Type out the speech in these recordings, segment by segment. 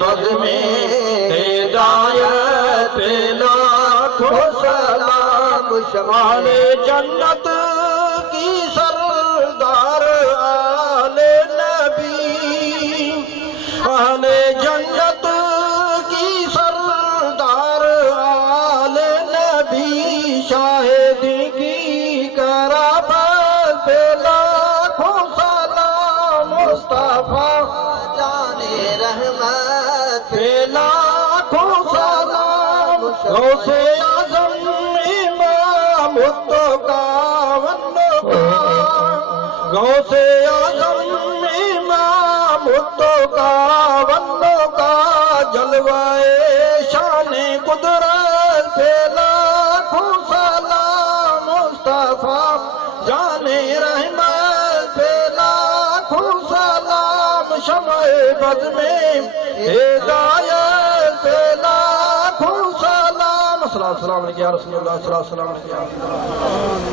بد میں ہدایت پہ لاکھوں سلام شمع جنت کی سردار آل نبی آل جنت کی سردار آل نبی شاہدی کی کرامت پہ لاکھوں سلام مصطفیٰ جان رحمت پہ لاکھوں سلام غوث اعظم امام التقوی غوث اعظم امام التقوی جلوائے شان قدرت پہ لاکھوں سلام مصطفیٰ جان رحمت پہ لاکھوں سلام شمع بد میں ہدایت پہ لاکھوں سلام السلام علیکم یا رسول اللہ السلام علیکم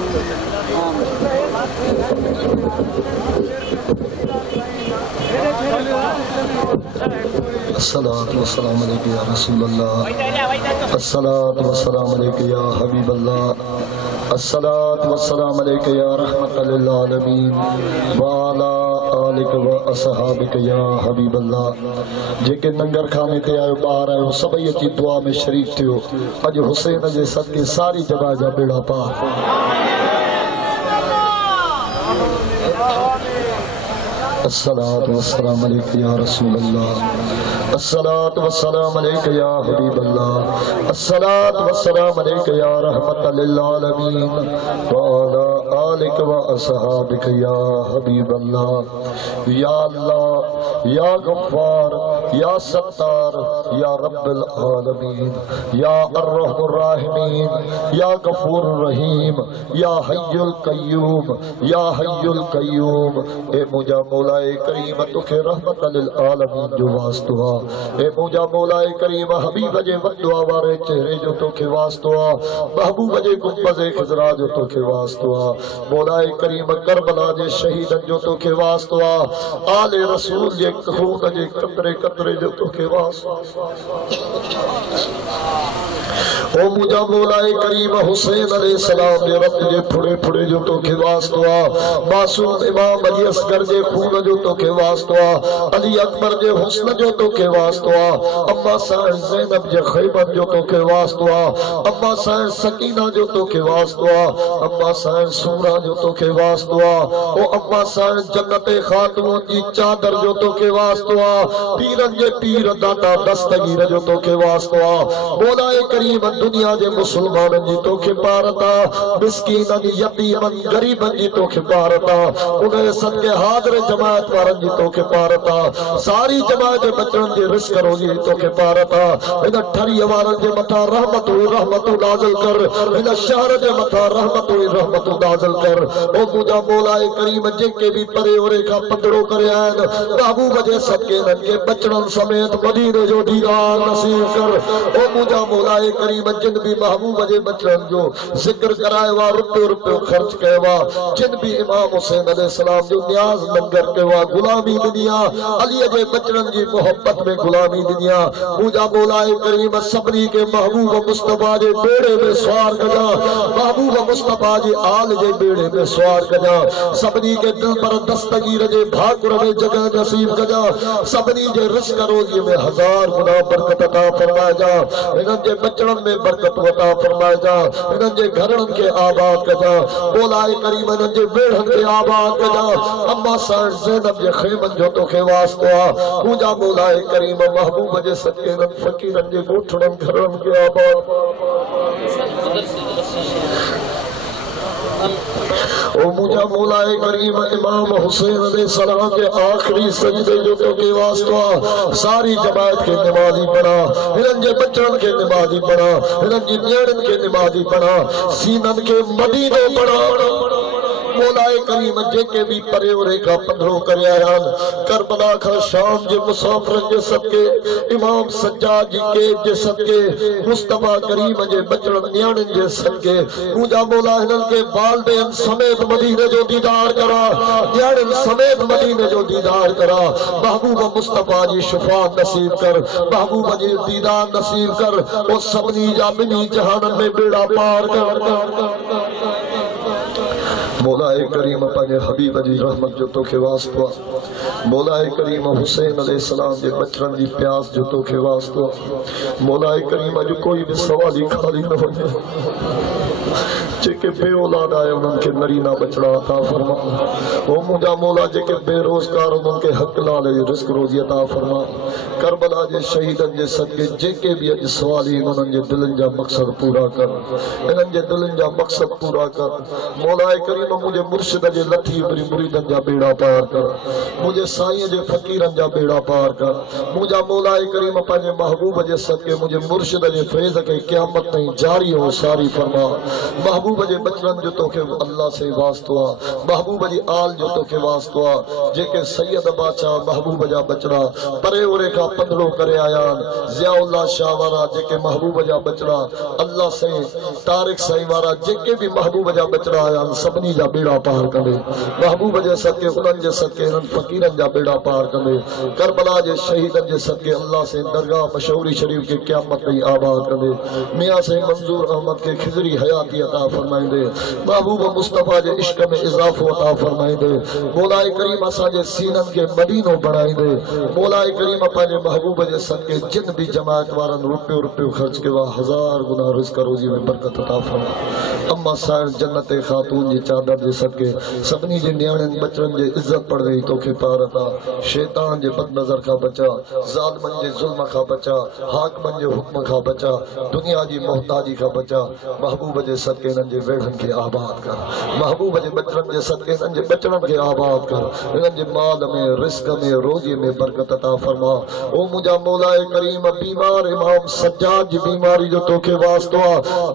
الصلاة والسلام علیکہ یا رسول اللہ الصلاة والسلام علیکہ یا حبیب اللہ الصلاة والسلام علیکہ یا رحمت للعالمین وعلا آلک و اصحابک یا حبیب اللہ جیکے ننگر کھانے تے آئے باہر آئے سبھی اچھی دعا میں شریف تھے اج حسین جے صدقے ساری جگہ جا بیڑا پا الصلاة والسلام علیکہ یا رسول اللہ الصلاة والسلام علیکہ یا حبیب اللہ الصلاة والسلام علیکہ یا رحمت للعالمین وعلا آلک و اصحابک یا حبیب اللہ یا غفار یا ستار یا رب العالمین یا الرحم الراحمین یا غفور الرحیم یا حی القیوم یا حی القیوم اے مجھا مولا کریم تکھے رحمت للعالمین جو واسطوا اے مجھا مولا کریم حبیب جے ودعا وارے چہرے جو تکھے واسطوا محبوب جے گنبد خضرا جو تکھے واسطوا مولا کریم کربلا جے شہیدن جو تکھے واسطوا آل رسول جے خون جے قطرے قطرے جو تکھے واسطوا او مجھا مولا کریم حسین علیہ السلام دے رب جے پھڑے پھڑے جو تکھے واسطوا معصوم امام علی اصغر جے خون جو تو کے واسطوا علی اکبر جے حسن جو تو کے واسطوا اما سائن زینب جے خیبت جو تو کے واسطوا اما سائن سکینہ جو تو کے واسطوا اما سائن سورہ جو تو کے واسطوا او اما سائن جنت خاتون جی چادر جو تو کے واسطوا پیرن جے پیر داتا دستگیر جو تو کے واسطوا مولا کریم دنیا جے مسلمان جی تو کے پارتا مسکینن یتیمن غریبن جی تو کے پارتا انہیں صدقے حاضر جماعت وارن جی تو کے پارتا ساری جماعت بچن جی رزق روزی تو کے پارتا انہیں ٹھری وارن جی مطا رحمت نازل کر انہیں شہر جی مطا رحمت نازل کر او مجھا مولا کریم جن کے بھی پرے اورے کا پندروں کرے آئین محبوب جے صدقے نن کے بچن سمیت مدینے جو دیدار نصیب کر او مجھا مولا کریم جن بھی محبوب جے بچن جو ذکر کرائے وا روپے خرچ کئے وا جن بھی امام حسین علیہ السلام جو نیاز لنگر کے وا غلامی دنیا علی جے بچن جی محبت میں غلامی دنیا مجھا مولا کریم صبری کے محبوب مصطفیٰ جے بیڑے میں سوار کجا محبوب مصطفیٰ جی آل جے بیڑے میں سوار کجا سبنی کے دل پر دستگیر جے بھاکر میں جگہ نصیب کجا سبنی جے رزق روزی میں ہزار گنا برکت عطا فرمائے جا انہاں جے بچن میں برکت عطا فرمائے جا انہاں جے گھرن کے آباد کجا مولا کریم انہاں جے بیڑن کے آباد کجا اما سائن زینب جے خیمن جو تو کے واسطوا مجھا مولا کریم محبوب جے سکینن فقیرن جے گوٹھڑن گھرن کے آباد او مجھا مولا کریم امام حسین علیہ السلام کے آخری سجدے جو تو کے واسطوا ساری جماعت کے نمازی بنا ہرن جے بچن کے نمازی بنا ہرن جے نیڑن کے نمازی بنا سینن کے مدینے بنا مولا کریم جے بھی پرے اورے کا پندروں کرے آیان کربلا کا شام جے مسافر جے صدقے امام سجاد جی کے جے صدقے مصطفیٰ کریم جے بچڑن نیانن جے صدقے مجھا مولا ہنن کے والدین سمیت مدینے جو دیدار کرا نیانن سمیت مدینے جو دیدار کرا محبوب مصطفیٰ جی شفا نصیب کر محبوب جی دیدار نصیب کر وہ سبنی جا منی جہانن میں بیڑا پار کر مولا کریم پانے حبیب جی رحمت جو تو کے واسطہ مولا کریم حسین علیہ السلام جے بچرن دی پیاس جو تو کے واسطہ مولا کریم جو کوئی بھی سوالی خالی نہ ہونے جے کہ بے اولاد آئے انہوں کے نرینہ بچڑا عطا فرما وہ مجھا مولا جے کہ بے روزگار انہوں کے حق لالے رزق روزی عطا فرما کربلا جے شہیدن جے صدقے جے کہ بھی اج سوالی انہوں جے دلن جا مقصد پورا کر انہوں جے دلن جا مقصد پورا کر مولا کریم مجھے مرشد جے لتھی بری مریدن جا بیڑا پار کر مجھے سائیں جے فقیرن جا بیڑا پار کر مجھا مولا کریم پانے محبوب جے صدقے مجھے مرشد جے فیض کے قیامت نہیں جاری ہو ساری فرما محبوب جے بچرن جو تو کہ اللہ سے واسطوا محبوب جی آل جو تو کہ واسطوا جے کہ سید باچا محبوب جا بچڑا پرے اورے کا پندروں کرے آیان ضیاء اللہ شاہ وارا جے کہ محبوب جا بچڑا اللہ سے تارک سائی وارا جے کہ بھی محبوب جا بچڑا آیان سبنی جا بیڑا پار کرے محبوب جے صدقے انہن جے صدقے انہن فقیرن جا بیڑا پار کرے کربلا جے شہیدن جے صدقے اللہ سے درگاہ مشہوری شریف کے قیامت نہیں آباد کرے میاں سے منظور احمد کے خضری حیاتی عطا فرمائیں دے محبوب مصطفیٰ جے عشق میں اضافہ عطا فرمائیں دے مولا کریم اسا جے سینن کے مدینوں بڑھائیں دے مولا کریم اپنے محبوب جے صدقے جن بھی جماعت وارن روپے خرچ کے وہاں ہزار گنا رزق روزی میں برکت عطا فرما اما سائر جنت خاتون جی چادر جے صدقے سبنی جے نیانن بچرن جے عزت پڑ گئی تو کے پارتا شیطان جے بد نظر کا بچا ظالمن جے ظلم کا بچا حاکمن جے حکم کا بچا دنیا جی محتاجی کا بچا محبوب جے صدقے نن جے ویڑھن کے آباد کر محبوب جے بچرن جے صدقے نن جے بچرن کے آباد کر نن جے مال میں رزق میں روزی میں برکت عطا فرما او مجھا مولا کریم بیمار امام سجاد جی بیماری جو تو کے واسطہ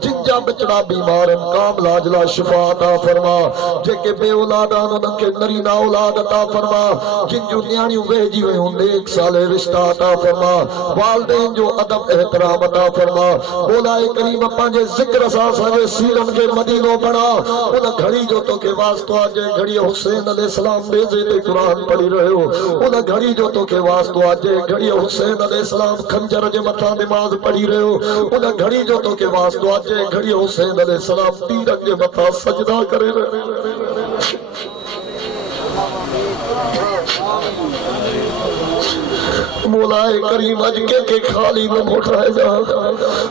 جن جا بچڑا بیمار کام لاجلا شفا عطا فرما جے کہ بے اولادان انہوں کے نرینہ اولاد عطا فرما جن جو نیانیوں ویجی ہوئے ہوں ایک سال رشتہ عطا فرما والدین جو ادب احترام عطا فرما مولا کریم پانجے ذکر ساسے سیرن کے مدینوں بنا انہ گھڑی جو تو کے واسطہ جے گھڑی حسین علیہ السلام دے زیدے قرآن پڑھی رہے ہو انہ گھڑی جو تو کے واسطہ جے گھڑی حسین علیہ السلام خنجر جے مطا نماز پڑھی رہے ہو انہ گھڑی جو تو کے واسطہ جے گھڑی حسین علیہ السلام تیرک جے مطا سجدہ کرے رہے مولا کریم اج کے خالی نہ موٹائے جا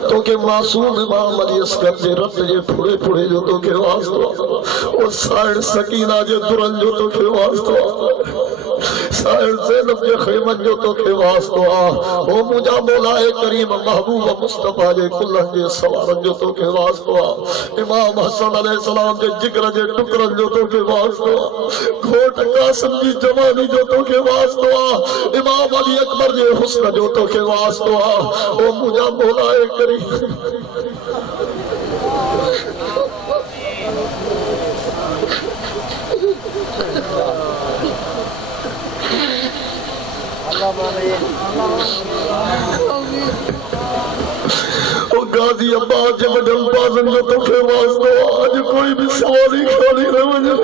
تو کہ معصوم امام علی اصغر جے رت جے پھڑے جو تو کے واسطہ اور سائر سکینہ جے درن جو تو کے واسطہ سائر زینب جے خیمن جو تو کے واسطہ او مجھا مولا کریم محبوب مصطفیٰ جے کلن جے سوارن جو تو کے واسطہ امام حسن علیہ السلام جے جگر جے ٹکرن جو تو کے واسطہ گھوٹ قاسم جی جوانی جو تو کے واسطہ امام علی اکبر جے حسن جو تو کے واسطہ او مجھا مولا کریم غازی عباس جے مڈل بازن جو تو کے واسطہ آج کوئی بھی سوالی خالی نہ وجہ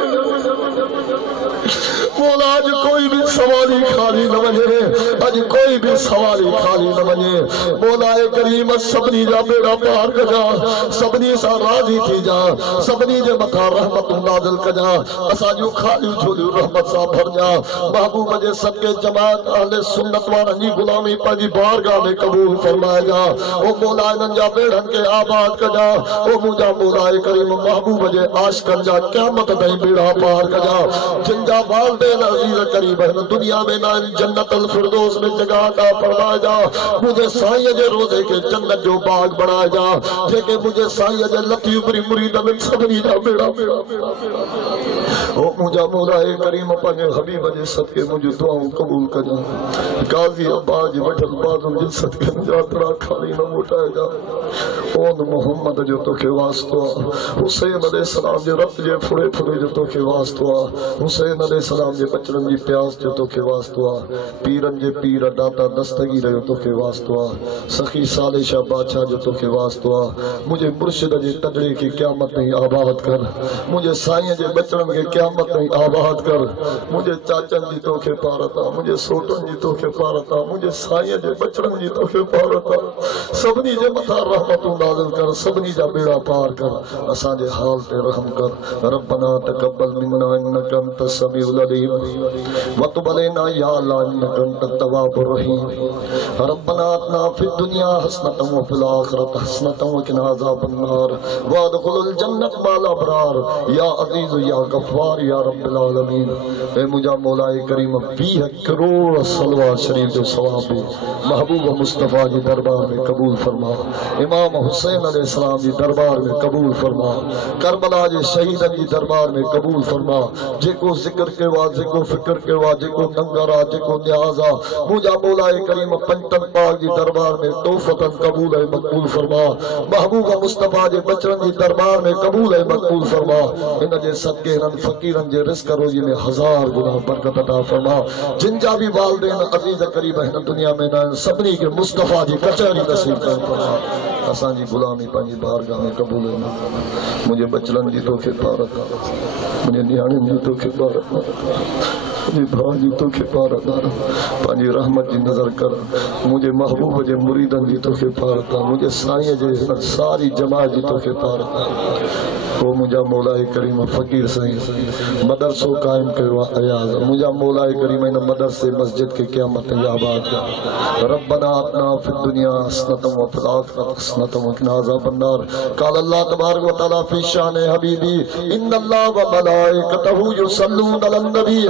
مولا آج کوئی بھی سوالی خالی نہ وجہ آج کوئی بھی سوالی خالی نہ وجہ مولا کریم سبنی جا بیڑا پار کجا سبنی سا راضی تھی جا سبنی جے مکھا رحمت نازل کجا اسا جو خالی جھولی رحمت سا بھر جا محبوب جے صدقے جماعت اہل سنت وارن جی غلامی پاجی بارگاہ میں قبول فرمائے جا او مولا انن جا بیڑھن کے آباد کجا او مجھا مولا کریم محبوب جے عاشقن جا قیامت دائی بیڑا پار کجا جن جا یا والدین عزیز قریب ہے دنیا میں نہ جنت الفردوس میں جگہ عطا فرما جا مجھے سائیں جے روزے کے جنت جو باغ بنا جا جے کہ مجھے سائیں جے لتی عمری مرید میں سبنی جا میرا او مجھا مولا کریم پانے حبیب جے صدقے مجھے دعاؤں قبول کر جا قاضی عباس وٹھل بادل جے صدقے مجھا ترا کھالی نہ موٹائے جا اون محمد جو تو کے واسطہ حسین علیہ السلام جے رت جے پھڑے پھڑے جو تو کے واسطہ حسین علیہ السلام جے بچڑن جی پیاس جو تو کے واسطہ پیرن جے پیر داتا دستگی رہو تو کے واسطہ سخی صالح شاہ بادشاہ جو تو کے واسطہ مجھے مرشد جے تجڑے کی قیامت نہیں آباد کر مجھے سائیں جے بچڑن کے قیامت نہیں آباد کر مجھے چاچن جی تو کے پارتا مجھے سوٹن جی تو کے پارتا مجھے سائیں جے بچڑن جی تو کے پارتا سبنی جے مطا رحمتوں نازل کر سبنی جا بیڑا پار کر اسان جے حال تے رحم کر ربنا تقبل منا انک انت السمیع العلیم وتب علینا یا اللہ انک انت التواب الرحیم ربنا آتنا فی الدنیا حسنۃ وفی الآخرۃ حسنۃ وقنا عذاب النار وادخل الجنۃ مع الابرار یا عزیز یا غفار یا رب العالمین اے مجھا مولا کریم 20 کروڑ صلوات شریف جو ثواب محبوب مصطفیٰ جی دربار میں قبول فرما امام حسین علیہ السلام جی دربار میں قبول فرما کربلا جی شہیدن جی دربار میں قبول فرما جے کو ذکر کے بعد جے کو فکر کے بعد جے کو ننگرا جے کو نیازا مجھا مولا کریم پنجتن پاک جی دربار میں توفتن قبول ہے مقبول فرما محبوب مصطفیٰ جی بچرن جی دربار میں قبول ہے مقبول فرما ان جے صدقے ہن فقیرن جے رزق روزی میں 1000 گنا برکت عطا فرما جن جا بھی والدین عزیز قریب ہیں دنیا میں نہ سبنی کے مصطفیٰ جی کچہری نصیب کر فرما اساں جی غلامی پنجی بارگاہ میں قبول ہے مجھے بچلن جی تو کے پارت مجھے نیاڑن جی تو کے پارت مجھے بھائی جی تو کے پارت پنجی رحمت جی نظر کر مجھے محبوب جے مریدن جی تو کے پارت مجھے سائیں جے ساری جماعت جی تو کے پارت وہ مجھا مولا کریم فقیر سائیں مدرسوں قائم کروا ایاز مجھا مولا کریم ان مدرسے مسجد کے قیامت آباد کر ربنا آتنا فی الدنیا حسنۃ وفی الآخرۃ حسنۃ وقنا عذاب النار قال اللہ تبارک و تعالی فی شان حبیبی ان اللہ و ملائکتہ یصلون علی النبی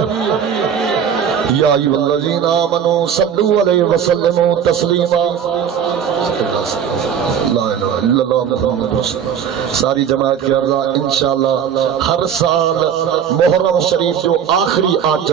یا ایھا الذین آمنوا صلوا علیہ وسلموا تسلیما لا الہ الا اللہ محمد رسول اللہ ساری جماعت کے عرضہ انشاءاللہ ہر سال محرم شریف جو آخری آج